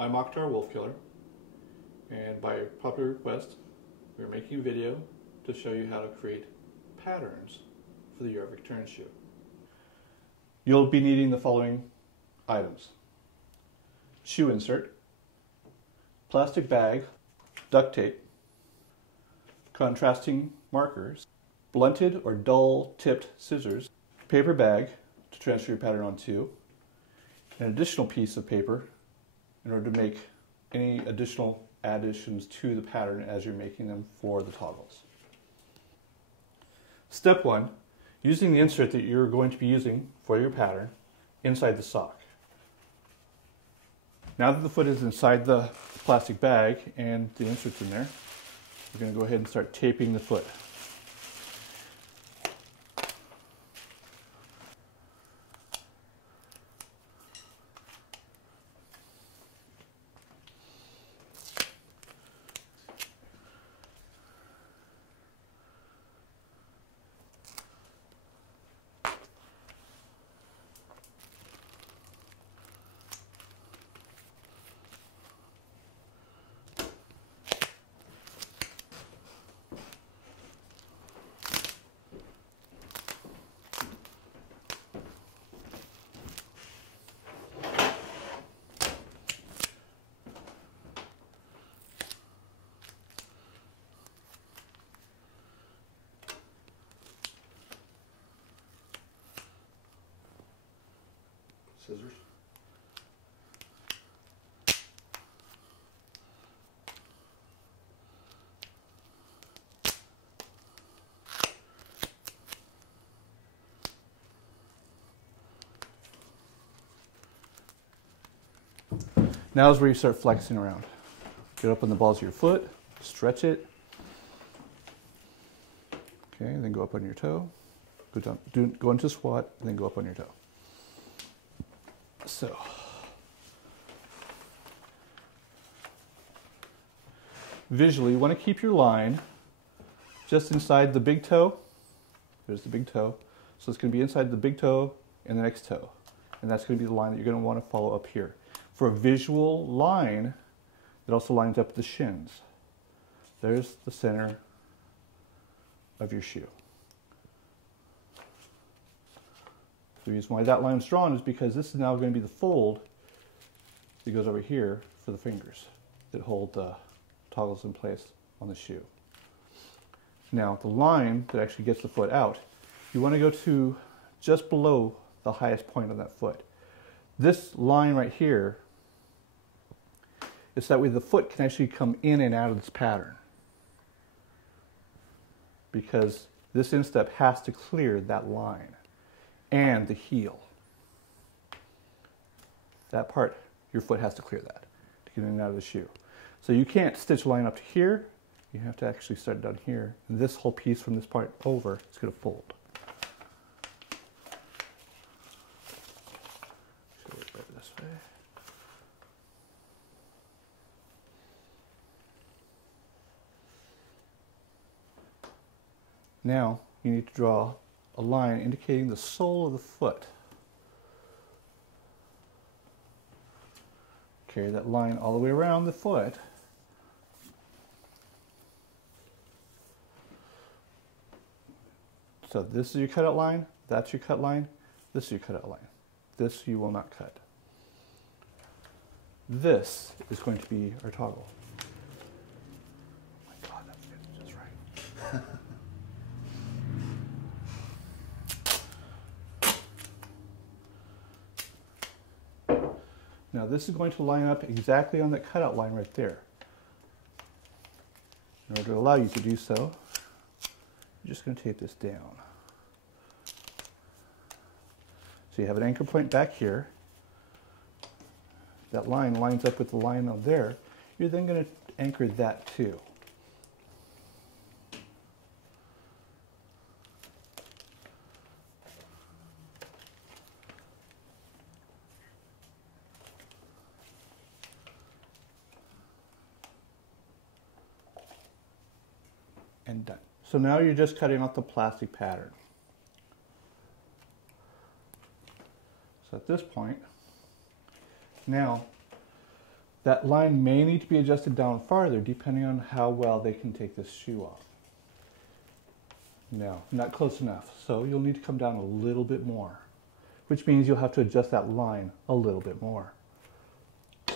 I'm Octar Wolfkiller, and by popular request, we're making a video to show you how to create patterns for the Jorvik turn shoe. You'll be needing the following items: shoe insert, plastic bag, duct tape, contrasting markers, blunted or dull tipped scissors, paper bag to transfer your pattern onto, an additional piece of paper in order to make any additional additions to the pattern as you're making them for the toggles. Step 1, using the insert that you're going to be using for your pattern inside the sock. Now that the foot is inside the plastic bag and the insert's in there, we're going to go ahead and start taping the foot. Scissors. Now is where you start flexing around. Get up on the balls of your foot, stretch it. Okay, then go up on your toe. Go down, go into squat, and then go up on your toe. So, visually, you want to keep your line just inside the big toe. There's the big toe. So it's going to be inside the big toe and the next toe. And that's going to be the line that you're going to want to follow up here. For a visual line that also lines up the shins. There's the center of your shoe. The reason why that line is drawn is because this is now going to be the fold that goes over here for the fingers that hold the toggles in place on the shoe. Now the line that actually gets the foot out, you want to go to just below the highest point on that foot. This line right here is that way the foot can actually come in and out of this pattern, because this instep has to clear that line and the heel. That part, your foot has to clear that to get in and out of the shoe. So you can't stitch a line up to here. You have to actually start down here. And this whole piece from this part over is going to fold. So work better this way. Now you need to draw a line indicating the sole of the foot. Carry that line all the way around the foot. So this is your cutout line, that's your cut line, this is your cutout line. This you will not cut. This is going to be our toggle. Oh my God, that fits just right. Now this is going to line up exactly on that cutout line right there. In order to allow you to do so, you're just going to tape this down. So you have an anchor point back here. That line lines up with the line on there. You're then going to anchor that too. And done. So now you're just cutting off the plastic pattern. So at this point, now That line may need to be adjusted down farther depending on how well they can take this shoe off. No, not close enough. So you'll need to come down a little bit more, which means you'll have to adjust that line a little bit more.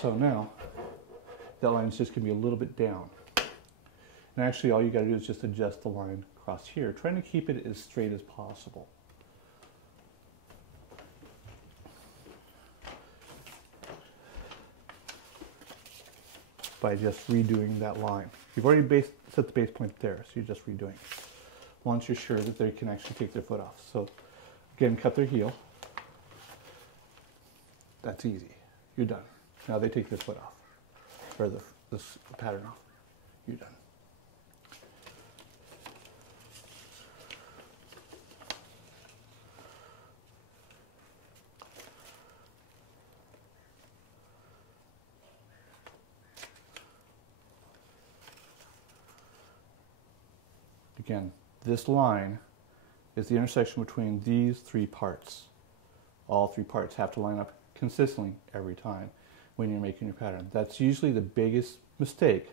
So now, that line's just going to be a little bit down. And actually all you got to do is just adjust the line across here, trying to keep it as straight as possible. By just redoing that line. You've already set the base point there, so you're just redoing it. Once you're sure that they can actually take their foot off. So again, cut their heel. That's easy. You're done. Now they take their foot off, or this pattern off. You're done. Again, this line is the intersection between these three parts. All three parts have to line up consistently every time when you're making your pattern. That's usually the biggest mistake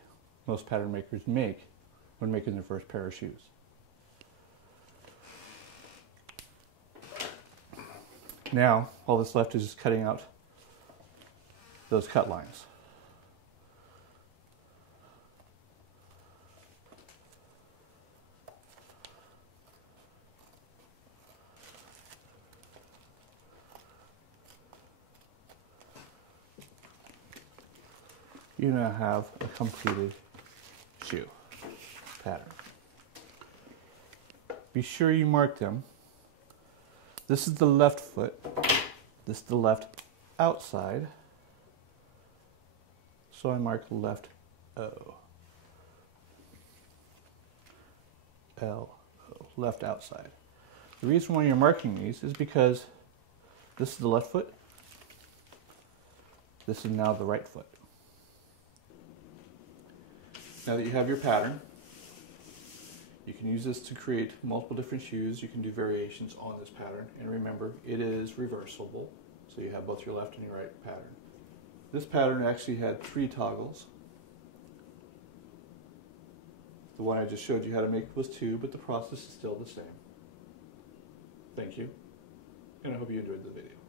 most pattern makers make when making their first pair of shoes. Now, all that's left is just cutting out those cut lines. You now have a completed shoe pattern. Be sure you mark them. This is the left foot. This is the left outside. So I mark left O. L, O, left outside. The reason why you're marking these is because this is the left foot. This is now the right foot. Now that you have your pattern, you can use this to create multiple different shoes. You can do variations on this pattern. And remember, it is reversible. So you have both your left and your right pattern. This pattern actually had 3 toggles. The one I just showed you how to make was 2, but the process is still the same. Thank you, and I hope you enjoyed the video.